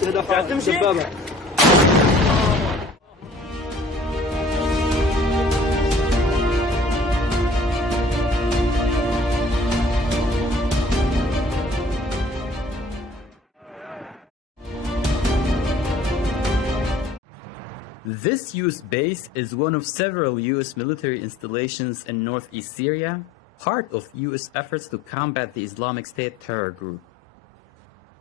This U.S. base is one of several U.S. military installations in northeast Syria, part of U.S. efforts to combat the Islamic State terror group.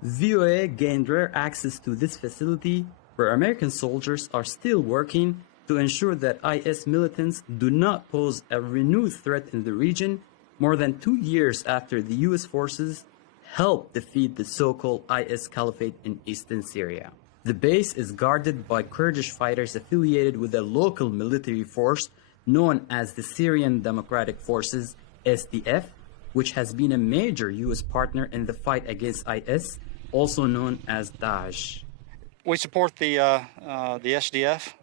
VOA gained rare access to this facility where American soldiers are still working to ensure that IS militants do not pose a renewed threat in the region more than 2 years after the U.S. forces helped defeat the so-called IS Caliphate in eastern Syria. The base is guarded by Kurdish fighters affiliated with a local military force known as the Syrian Democratic Forces, SDF, which has been a major U.S. partner in the fight against IS, also known as Daesh. We support the SDF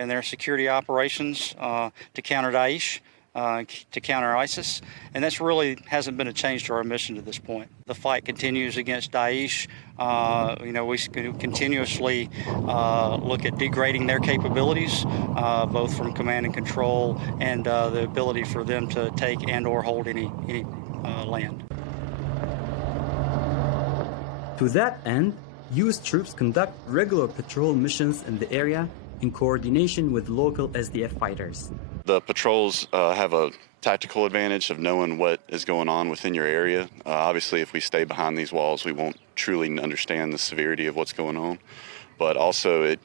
in their security operations to counter Daesh, to counter ISIS, and that's really hasn't been a change to our mission to this point. The fight continues against Daesh. We continuously look at degrading their capabilities, both from command and control and the ability for them to take and or hold any land. To that end, U.S. troops conduct regular patrol missions in the area in coordination with local SDF fighters. The patrols have a tactical advantage of knowing what is going on within your area. Obviously, if we stay behind these walls, we won't truly understand the severity of what's going on. But also, it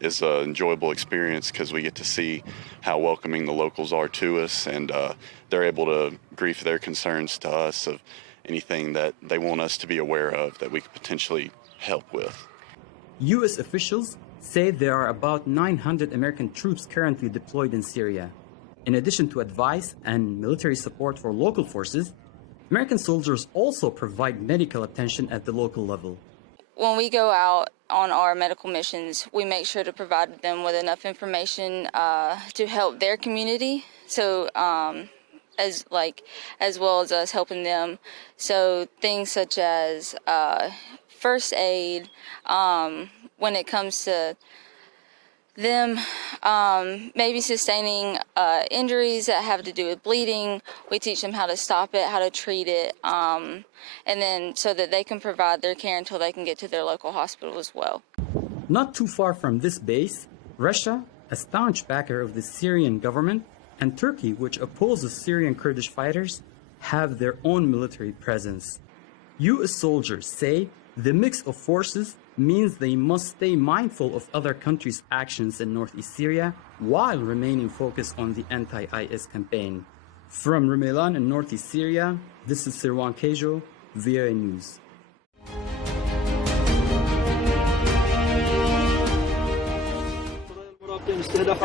is an enjoyable experience because we get to see how welcoming the locals are to us, and they're able to brief their concerns to us of anything that they want us to be aware of that we could potentially help with. U.S. officials say there are about 900 American troops currently deployed in Syria. In addition to advice and military support for local forces, American soldiers also provide medical attention at the local level. When we go out on our medical missions, we make sure to provide them with enough information to help their community, so as well as us helping them. So things such as first aid, when it comes to them maybe sustaining injuries that have to do with bleeding, we teach them how to stop it, how to treat it, and then so that they can provide their care until they can get to their local hospital as well. Not too far from this base, Russia, a staunch backer of the Syrian government, and Turkey, which opposes Syrian Kurdish fighters, have their own military presence. U.S. soldiers say the mix of forces means they must stay mindful of other countries' actions in northeast Syria while remaining focused on the anti-IS campaign. From Rumeilan in northeast Syria, this is Sirwan Kajjo, VOA News. استهداف